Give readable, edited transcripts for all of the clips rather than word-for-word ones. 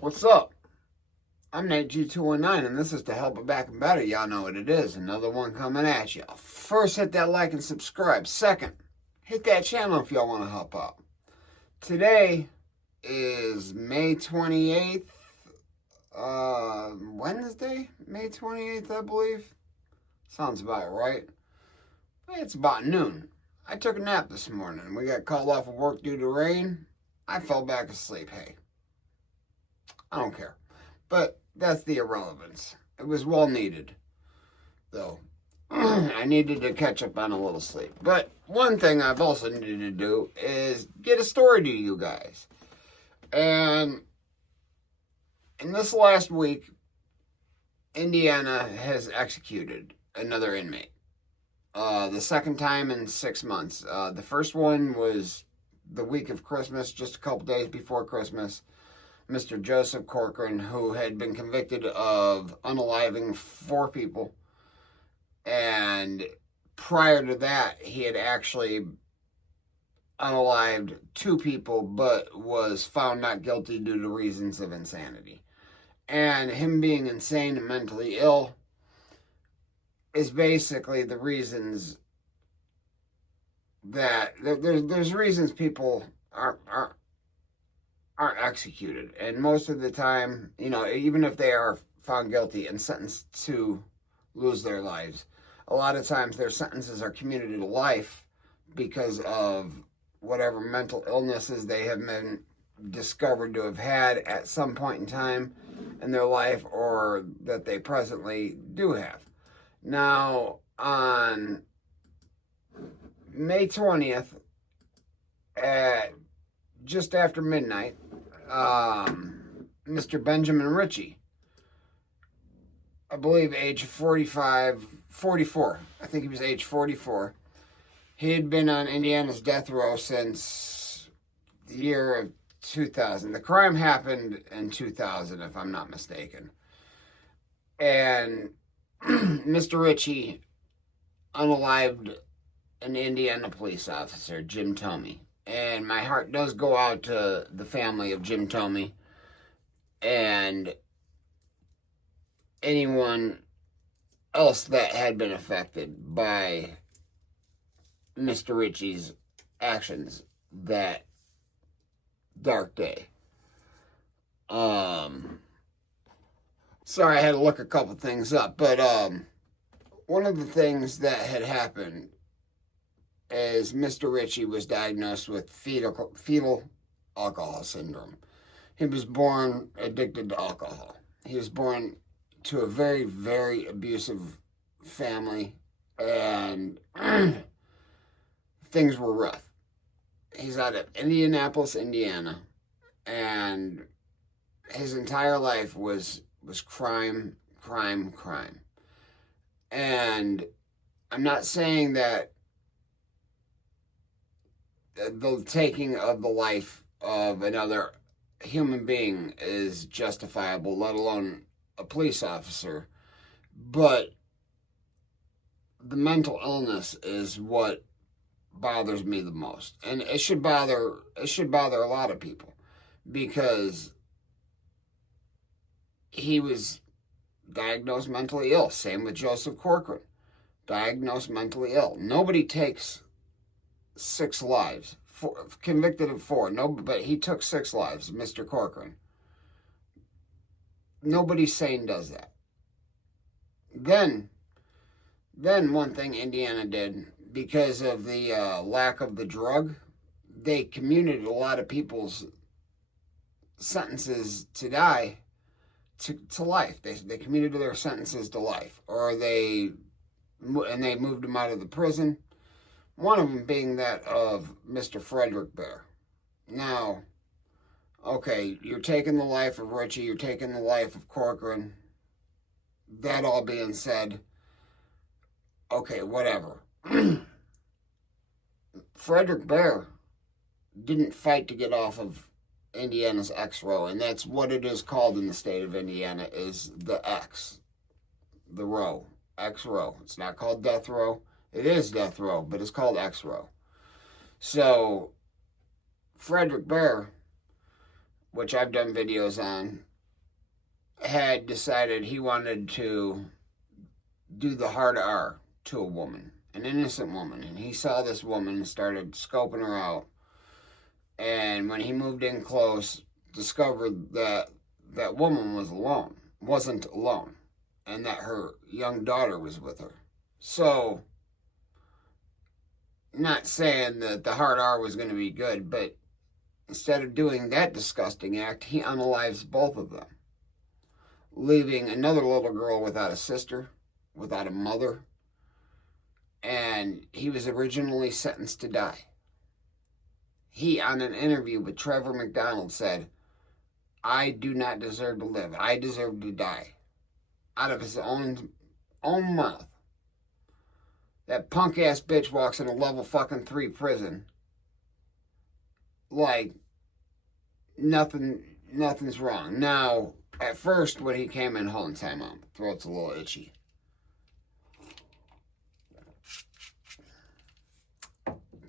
What's up? I'm Nate G219, and this is To Help It Back and Better. Y'all know what it is. Another one coming at you. First, hit that like and subscribe. Second, hit that channel if y'all want to help out. Today is May 28th. Wednesday? May 28th, I believe. Sounds about right. It's about noon. I took a nap this morning. We got called off of work due to rain. I fell back asleep. Hey, I don't care. But that's the irrelevance. It was well needed, though. I needed to catch up on a little sleep. But one thing I've also needed to do is get a story to you guys. And in this last week, Indiana has executed another inmate. The second time in 6 months. The first one was the week of Christmas, just a couple days before Christmas. Mr. Joseph Corcoran, who had been convicted of unaliving 4 people. And prior to that, he had actually unalived 2 people, but was found not guilty due to reasons of insanity. And him being insane and mentally ill is basically the reasons that there's reasons people aren't executed. And most of the time, even if they are found guilty and sentenced to lose their lives, a lot of times their sentences are commuted to life because of whatever mental illnesses they have been discovered to have had at some point in time in their life, or that they presently do have. Now, on May 20th, at just after midnight, Mr. Benjamin Ritchie, I believe age 44, I think he was age 44. He had been on Indiana's death row since the year of 2000. The crime happened in 2000, if I'm not mistaken. And Mr. Ritchie unalived an Indiana police officer, Jim Toney. And my heart does go out to the family of Jim Toney and anyone else that had been affected by Mr. Ritchie's actions that dark day. Sorry, I had to look a couple things up, but one of the things that had happened is Mr. Ritchie was diagnosed with fetal alcohol syndrome. He was born addicted to alcohol. He was born to a very, very abusive family, and things were rough. He's out of Indianapolis, Indiana, and his entire life was crime. And I'm not saying that the taking of the life of another human being is justifiable, let alone a police officer, but the mental illness is what bothers me the most. And it should bother a lot of people, because he was diagnosed mentally ill. Same with Joseph Corcoran, diagnosed mentally ill. Nobody takes 6 lives, convicted of 4. No, but he took 6 lives, Mr. Corcoran. Nobody sane does that. Then one thing Indiana did, because of the lack of the drug, they commuted a lot of people's sentences to die to life. They commuted their sentences to life, or they moved them out of the prison. One of them being that of Mr. Frederick Bear. Now, okay, you're taking the life of Ritchie, you're taking the life of Corcoran. That all being said, okay, whatever. Frederick Bear didn't fight to get off of Indiana's X row, and that's what it is called in the state of Indiana, is the X, the row, X row. It's not called death row. It is death row, but it's called X row. So Frederick Bear which I've done videos on, had decided he wanted to do the hard R to a woman, an innocent woman. And he saw this woman and started scoping her out. And when he moved in close, discovered that that woman wasn't alone, and that her young daughter was with her. So, not saying that the hard R was going to be good, but instead of doing that disgusting act, he unalives both of them, leaving another little girl without a sister, without a mother, and he was originally sentenced to die. He, on an interview with Trevor McDonald, said, "I do not deserve to live. I deserve to die." Out of his own mouth. That punk-ass bitch walks in a level fucking 3 prison like nothing's wrong. Now, at first, when he came in, hold on, time out. Throat's a little itchy.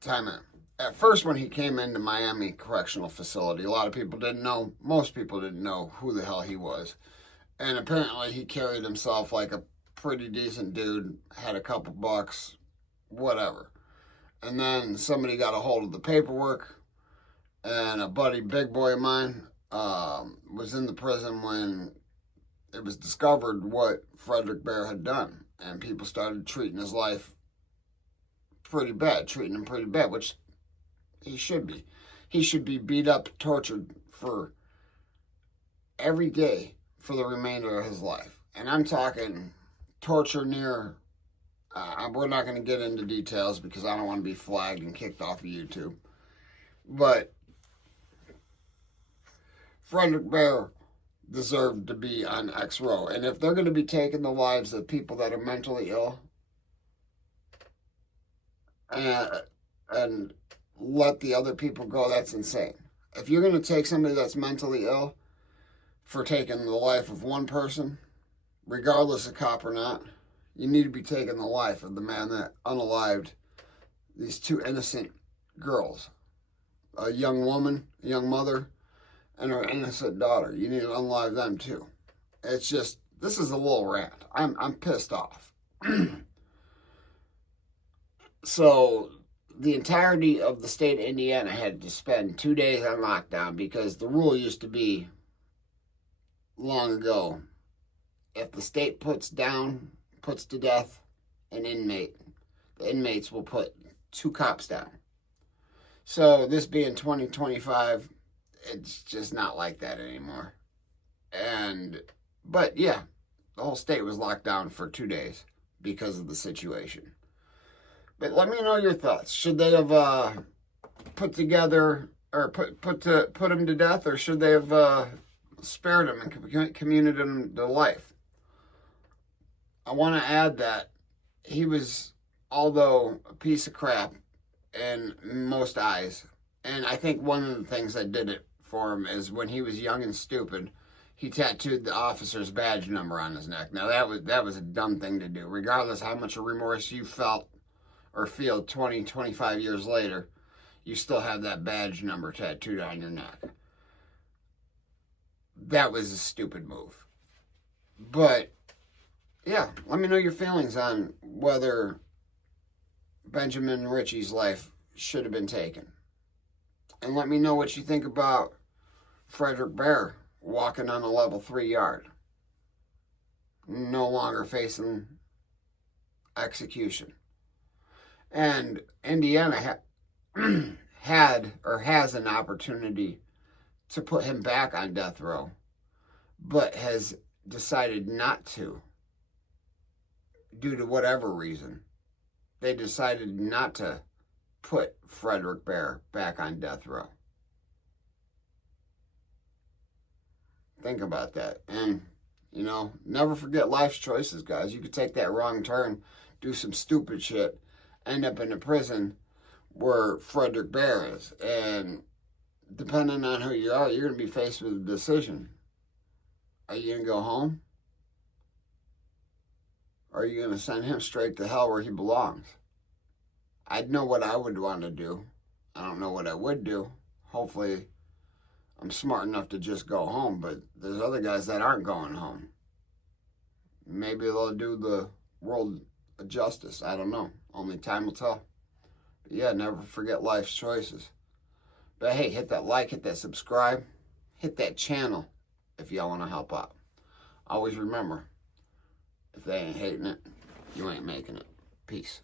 Time out. At first, when he came into Miami Correctional Facility, a lot of people didn't know, most people didn't know who the hell he was. And apparently he carried himself like a pretty decent dude, had a couple bucks, whatever. And then somebody got a hold of the paperwork, and a buddy, big boy of mine, was in the prison when it was discovered what Frederick Bear had done. And people started treating his life treating him pretty bad, which he should be. He should be beat up, tortured for every day for the remainder of his life. And I'm talking torture near, we're not going to get into details because I don't want to be flagged and kicked off of YouTube. But Frederick Bear deserved to be on X row. And if they're going to be taking the lives of people that are mentally ill and let the other people go, that's insane. If you're going to take somebody that's mentally ill for taking the life of one person, regardless of cop or not, you need to be taking the life of the man that unalived these 2 innocent girls. A young woman, a young mother, and her innocent daughter. You need to unalive them too. It's just, this is a little rant. I'm pissed off. So, the entirety of the state of Indiana had to spend 2 days on lockdown because the rule used to be long ago, if the state puts to death an inmate, the inmates will put 2 cops down. So this being 2025, it's just not like that anymore. But yeah, the whole state was locked down for 2 days because of the situation. But let me know your thoughts. Should they have put together or put him to death, or should they have spared him and commuted him to life? I want to add that he was, although a piece of crap in most eyes, and I think one of the things that did it for him is when he was young and stupid, he tattooed the officer's badge number on his neck. Now that was a dumb thing to do. Regardless how much remorse you felt or feel 20, 25 years later, you still have that badge number tattooed on your neck. That was a stupid move. But, yeah, let me know your feelings on whether Benjamin Ritchie's life should have been taken. And let me know what you think about Frederick Bear walking on a level 3 yard. No longer facing execution. And Indiana had or has an opportunity to put him back on death row, but has decided not to due to whatever reason. They decided not to put Frederick Bear back on death row. Think about that. And, never forget life's choices, guys. You could take that wrong turn, do some stupid shit, end up in a prison where Frederick Bear is. And depending on who you are, you're going to be faced with a decision. Are you going to go home? Or are you going to send him straight to hell where he belongs? I'd know what I would want to do. I don't know what I would do. Hopefully, I'm smart enough to just go home, but there's other guys that aren't going home. Maybe they'll do the world a justice. I don't know. Only time will tell. But yeah, never forget life's choices. But hey, hit that like, hit that subscribe, hit that channel if y'all want to help out. Always remember, if they ain't hating it, you ain't making it. Peace.